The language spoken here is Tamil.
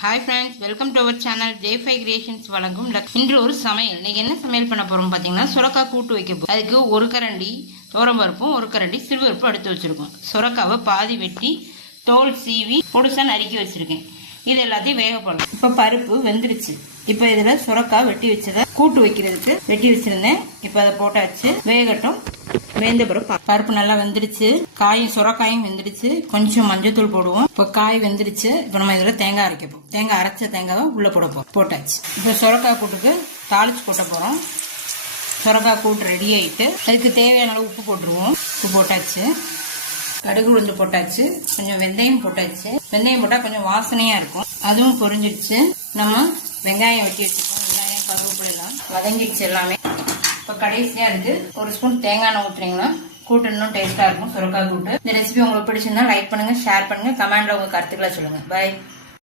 Hi friends, welcome to our channel J5 creations வழங்கும் இன்று ஒரு சமையல். இன்னைக்கு என்ன சமையல் பண்ண போறோம் பார்த்தீங்கன்னா, சுரக்காய் கூட்டு வைக்க போறோம். அதுக்கு ஒரு கரண்டி துவரம்பருப்பும் ஒரு கரண்டி சிறுபருப்பும் எடுத்து வச்சிருக்கோம். சுரக்காவை பாதி வெட்டி தோல் சீவி பொடுசா நறுக்கி வச்சிருக்கேன். இது எல்லாத்தையும் வேக போடணும். இப்போ பருப்பு வெந்துருச்சு. இப்போ இதில் சுரக்காய் வெட்டி வச்சதை கூட்டு வைக்கிறதுக்கு வெட்டி வச்சிருந்தேன். இப்போ அதை போட்டாச்சு, வேகட்டும். வேந்த பருப்பு நல்லா வெந்துருச்சு, காயும் சுரக்காயும் வெந்துருச்சு. கொஞ்சம் மஞ்சத்தூள் போடுவோம். இப்போ காய் வெந்துருச்சு. இப்போ நம்ம இதில் தேங்காய் அரைக்கப்போம். தேங்காய் அரைச்ச தேங்காவை உள்ள போட்டாச்சு. இப்போ சுரக்காய் கூட்டுக்கு தாளிச்சு போட்ட போறோம். சுரக்காய் கூட்டு ரெடி ஆயிட்டு அதுக்கு தேவையான அளவு உப்பு போட்டுருவோம். உப்பு போட்டாச்சு, கடுகு உளுந்து போட்டாச்சு, கொஞ்சம் வெந்தயம் போட்டாச்சு. வெந்தயம் போட்டா கொஞ்சம் வாசனையா இருக்கும். அதுவும் பொரிஞ்சிடுச்சு. நம்ம வெங்காயம் வெட்டி வச்சுக்கோம். வெங்காயம் கருவேப்பிலை எல்லாம் வதங்கிடுச்சு எல்லாமே. இப்போ கடைசியா இருக்கு ஒரு ஸ்பூன் தேங்காய் எண்ணெய் ஊத்துறீங்கன்னா கூட்டு இன்னும் டேஸ்டா இருக்கும். சுரக்காய் கூட்டு. இந்த ரெசிபி உங்களுக்கு பிடிச்சிருந்தா லைக் பண்ணுங்க, ஷேர் பண்ணுங்க, கமெண்ட்ல உங்க கருத்துக்களை சொல்லுங்க. பை.